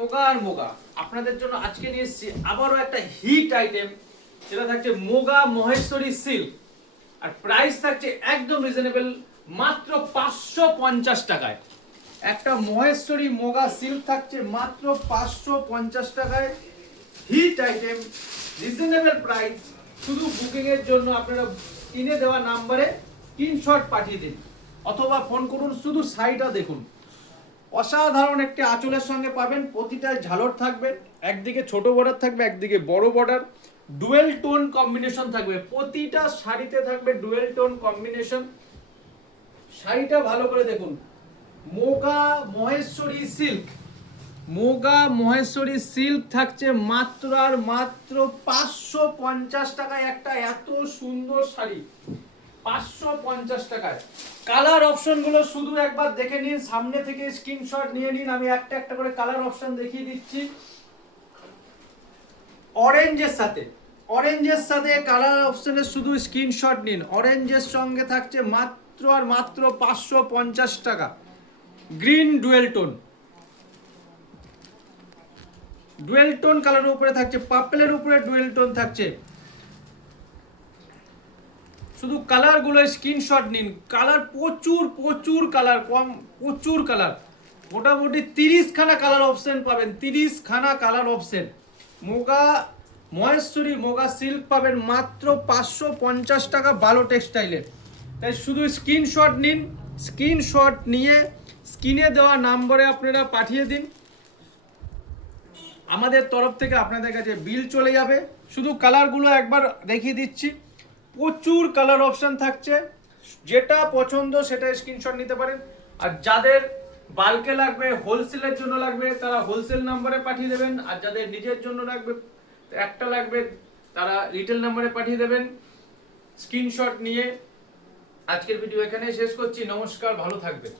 মোগা আর মোগা আপনাদের জন্য আজকে নিয়ে এসেছি আবারও একটা হিট আইটেম, যেটা থাকছে মোগা মহেশ্বরী সিল্ক। আর প্রাইস থাকছে একদম রিজনেবল, মাত্র 550 টাকায়। একটা মহেশ্বরী মোগা সিল্ক থাকছে মাত্র 550 টাকায়। Hit item, reasonable price. শুধু বুকিং এর জন্য আপনারা স্ক্রিনে দেওয়া নাম্বারে স্ক্রিনশট পাঠিয়ে দিন অথবা ফোন করুন। শুধু শাড়িটা দেখুন, অসাধারণ একটি আঁচলের সঙ্গে পাবেন। প্রতিটা ঝালর থাকবে, একদিকে ছোট বর্ডার থাকবে, একদিকে বড় বর্ডার। ডুয়েল টোন কম্বিনেশন থাকবে, প্রতিটা শাড়িতে থাকবে ডুয়েল টোন কম্বিনেশন। শাড়িটা ভালো করে দেখুন, মোগা মহেশ্বরী সিল্ক। মোগা মহেশ্বরী সিল্ক থাকছে মাত্র আর মাত্র 550 টাকায়। একটা এত সুন্দর শাড়ি 550 টাকায়। কালার অপশন গুলো শুধু একবার দেখে নিন, সামনে থেকে স্ক্রিনশট নিয়ে নিন। আমি একটা একটা করে কালার অপশন দেখিয়ে দিচ্ছি। অরেঞ্জের সাথে কালার অপশনের শুধু স্ক্রিনশট নিন। অরেঞ্জের সঙ্গে থাকছে মাত্র আর মাত্র 550 টাকা। গ্রিন ডুয়েল টোন কালারের উপরে থাকছে, পার্পলের উপরে ডুয়েল টোন থাকছে। শুধু কালারগুলো স্ক্রিনশট নিন। কালার প্রচুর কালার, প্রচুর কালার। মোটামুটি 30 খানা কালার অপশন পাবেন, 30 খানা colour option. Muga Maheshwari Muga silk পাবেন মাত্র 550 টাকা ভালো টেক্সটাইলের। তাই শুধু স্ক্রিনশট নিন, স্ক্রিনশট নিয়ে স্ক্রিনে দেওয়া নম্বরে আপনারা পাঠিয়ে দিন। আমাদের তরফ থেকে আপনাদের কাছে বিল চলে যাবে। শুধু কালারগুলো একবার দেখিয়ে দিচ্ছি। প্রচুর কালার অপশন থাকছে, যেটা পছন্দ সেটা স্ক্রিনশট নিতে পারেন। আর যাদের বাল্কে লাগবে, হোলসেলের জন্য লাগবে, তারা হোলসেল নাম্বারে পাঠিয়ে দেবেন। আর যাদের নিজের জন্য লাগবে, একটা লাগবে, তারা রিটেল নাম্বারে পাঠিয়ে দেবেন স্ক্রিনশট নিয়ে। আজকের ভিডিও এখানে শেষ করছি। নমস্কার, ভালো থাকবেন।